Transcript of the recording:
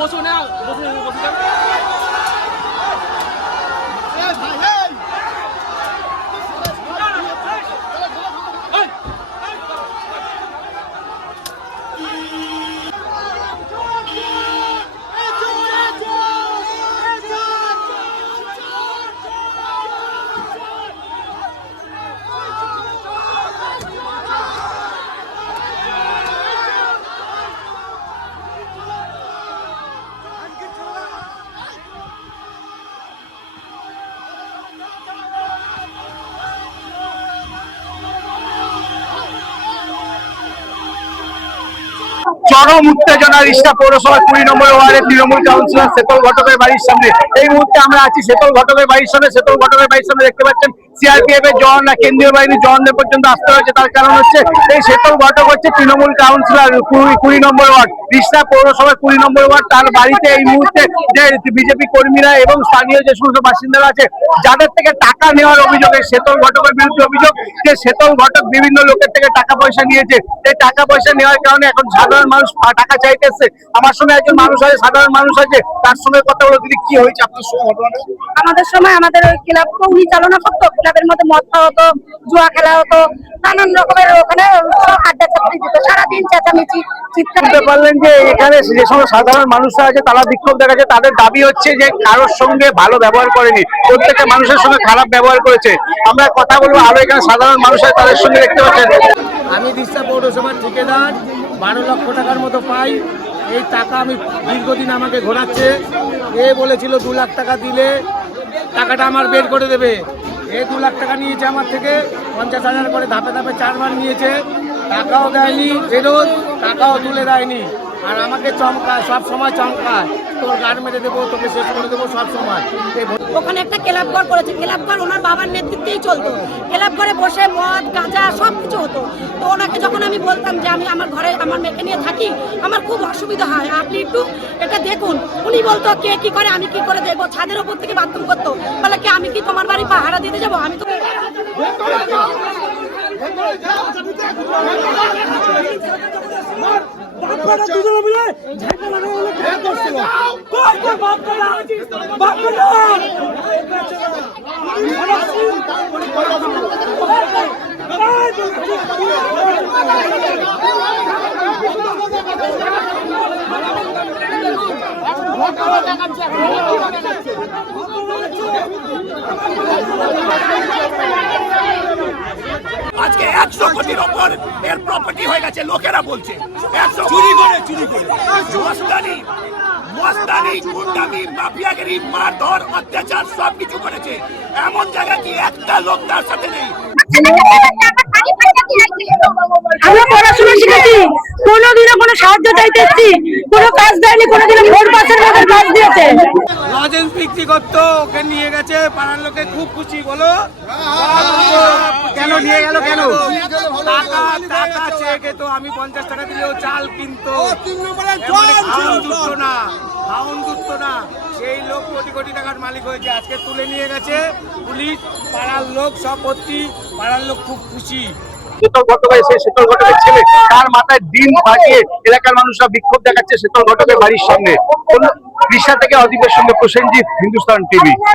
বসুন না, বসুন বসুন। চরম উত্তেজনা রিষ্টা পৌরসভার 20 নম্বর ওয়ার্ডের তৃণমূল কাউন্সিলর শেতল ঘটকের বাড়ির সামনে। এই মুহূর্তে আমরা আছি শেতল ঘটকের বাড়ির সামনে। শেতল ঘটকের বাড়ির সামনে দেখতে পাচ্ছেন সিআরপিএফ এর জওয়ানরা, কেন্দ্রীয় বাহিনীর জওয়ানদের পর্যন্ত আসতে হয়েছে। তার কারণ হচ্ছে এই শেতল ঘটক হচ্ছে তৃণমূল কাউন্সিলর 20 নম্বর ওয়ার্ড, রিষ্টা পৌরসভার 20 নম্বর ওয়ার্ড। তার বাড়িতে এই মুহূর্তে যে বিজেপি কর্মীরা এবং স্থানীয় যে সমস্ত বাসিন্দারা আছে, যাদের থেকে টাকা নেওয়ার অভিযোগে শেতল ঘটকের বিরুদ্ধে অভিযোগ যে শেতল ঘটক বিভিন্ন লোকের থেকে টাকা পয়সা নিয়েছে। এই টাকা পয়সা নেওয়ার কারণে এখন সাধারণ মানুষ টাকা চাইতেছে। আমার সঙ্গে একজন মানুষ আছে, সাধারণ মানুষ আছে, তার সঙ্গে কথা বলে দিদি কি হয়েছে আপনার সঙ্গে ঘটনা? আমাদের সময় আমাদের ওই ক্লাব উনি চালনা করতো, ক্লাবের মধ্যে মদ খাওয়া হতো, জুয়া খেলা হতো, নানান রকমের ওখানে আড্ডা চাকরি দিত, সারাদিন চেঁচামেচি চিৎকার। পারলেন যে এখানে যে সমস্ত সাধারণ মানুষরা আছে তারা বিক্ষোভ দেখাচ্ছে, তাদের দাবি হচ্ছে যে কারোর সঙ্গে ভালো ব্যবহার করেনি, প্রত্যেকটা মানুষের সঙ্গে খারাপ ব্যবহার করেছে। আমরা কথা বলবো আরো এখানে সাধারণ মানুষ আছে, তাদের সঙ্গে দেখতে পাচ্ছেন। আমি রিষ্টা পৌরসভার ঠিকাদার, 12 লক্ষ টাকার মতো পাই। এই টাকা আমি দীর্ঘদিন আমাকে ঘোরাচ্ছে। এ বলেছিল 2 লাখ টাকা দিলে টাকাটা আমার বের করে দেবে। এ 2 লাখ টাকা নিয়েছে আমার থেকে, 50,000 করে ধাপে ধাপে 4 বার নিয়েছে। টাকাও দেয়নি, ফেরত টাকাও তুলে দেয়নি। আর আমাকে চমকায়, সব সময় চমকায়, তোর গাড় মেরে দেবো, তোকে শেষ করে দেবো সব সময়। ওখানে একটা ক্লাব ঘর করেছে, ক্লাব ঘর ওনার বাবার নেতৃত্বেই চলতো। ক্লাব ঘরে বসে মদ গাঁজা সব কিছু হতো। তো ওনাকে যখন আমি বলতাম যে আমি আমার ঘরে আমার মেয়েকে নিয়ে থাকি, আমার খুব অসুবিধা হয়, আপনি একটু এটা দেখুন। উনি বলতো কে কি করে আমি কি করে দেখবো, ছাদের ওপর থেকে বাথরুম করতো। বলে কি আমি কি তোমার বাড়ি পাহারা দিতে যাবো? আমি তো আজকে 100 কোটির ওপর এর প্রপার্টি হয়ে গেছে, লোকেরা বলছে 100 চুরি করে মস্তানি গুন্ডামি মাফিয়াগিরি মারধর অত্যাচার সবকিছু করেছে। এমন জায়গা কি একটা লোক তার সাথে নেই। আমরা পড়াশোনা শিখেছি, কোনোদিনও কোনো সাহায্য চাইতে এসেছি, কোনো কাজ দেয়নি, কোনোদিনও ভোট পাসের মতো কাজ দিয়েছে। লজেন্স বিক্রি করতো, ওকে নিয়ে গেছে, পাড়ার লোকে খুব খুশি। বলো কেন নিয়ে গেল? কেন টাকা চেয়ে খেতো। আমি 50 টাকা দিলেও চাল কিনতো, খাউন দুধতো না। সেই লোক কোটি কোটি টাকার মালিক হয়েছে, আজকে তুলে নিয়ে গেছে পুলিশ। পাড়ার লোক সব ভর্তি, পাড়ার লোক খুব খুশি। শেতল ঘটকের সেই শেতল ঘটকের ছেলে, তার মাথায় ডিম ফাটিয়ে এলাকার মানুষরা বিক্ষোভ দেখাচ্ছে শেতল ঘটকের বাড়ির সামনে। রিষ্টা থেকে অদীপের সঙ্গে প্রসেনজিৎ, হিন্দুস্তান টিভি।